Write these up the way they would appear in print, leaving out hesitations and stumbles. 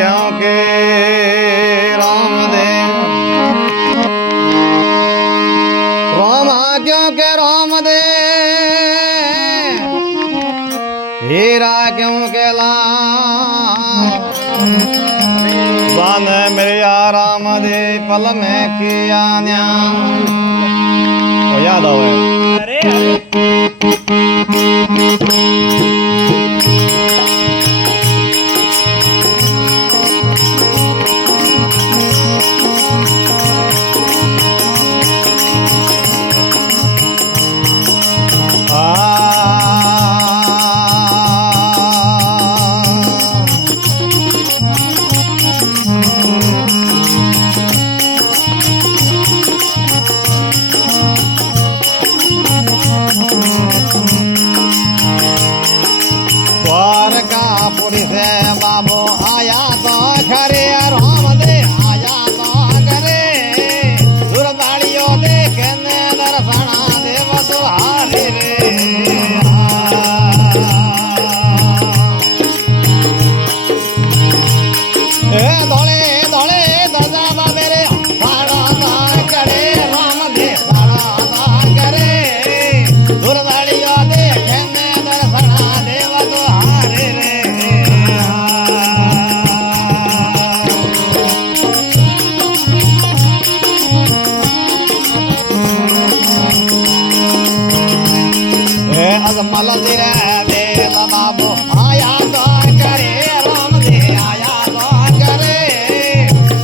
क्योंकि रामदेव हीरा क्योंकि लान मेरे रामदेव पल में किया न्याय याद आवे अरे बाबो आया तो खरे रामदेव आया तो करे दुर्दाड़ियो देखने दर्शना देव तुहारे रे धोले धोले दजा मेरे साड़ा तो करे रामदेव साड़ा तो करे दुर्दाड़ियो देखने दर्शना देव तुहारे रे मल दिरे बेल बाबू आया तो करे रामदेव आया तो करे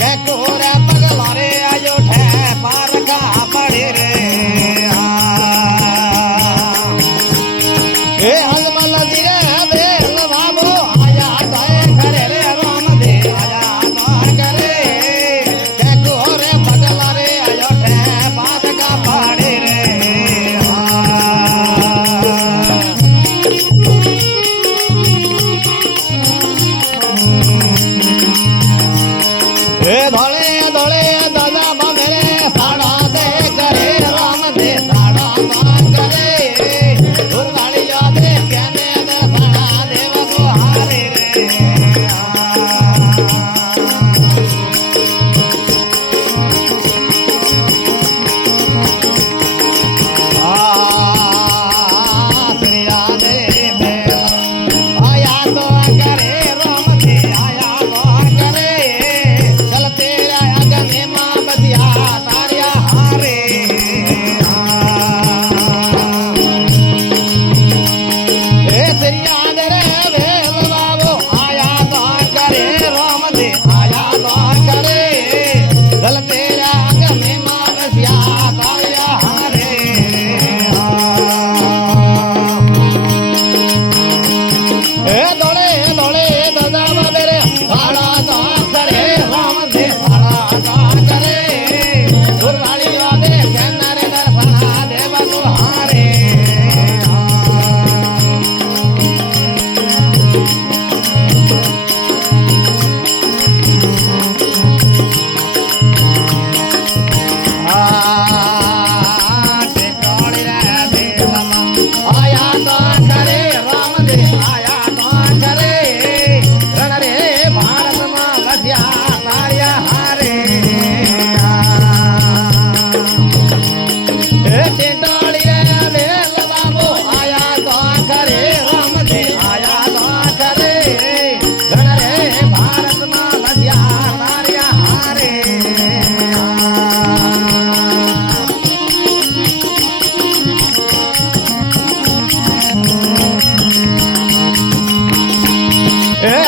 के कोरे पगला रे आयो ठे पार का पड़े रे ए मल दिरे बेल बाबू आया तो करे रे रामदेव आया तो करे के कोरे पगला रे आयो ठे पार का पड़े रे धोले धोले दादा मेरे साड़ा दे करे रामदेव साड़ा तो करे दुर्गाड़िया दे कहने दे साड़ा देव तुहारे रे श्रिया दे आया तो करे रामदेव आया तो करे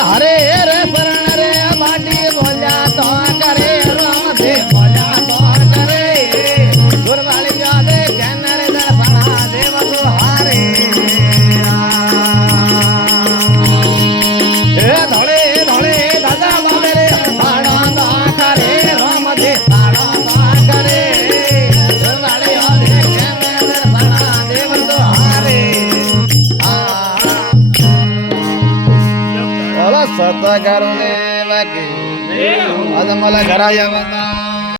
हरे रे शरण रे बाटी बोला तो करे रामदेव बोला तो करे दुर्गाली जादे कहने दर्शना देव तुहारे धोले धोले दादा मेरे साड़ा तो करे रामदेव साड़ा तो करे दुर्गाली जादे कहने दर्शना देव तुहारे सत करुदेव की अजमल घराया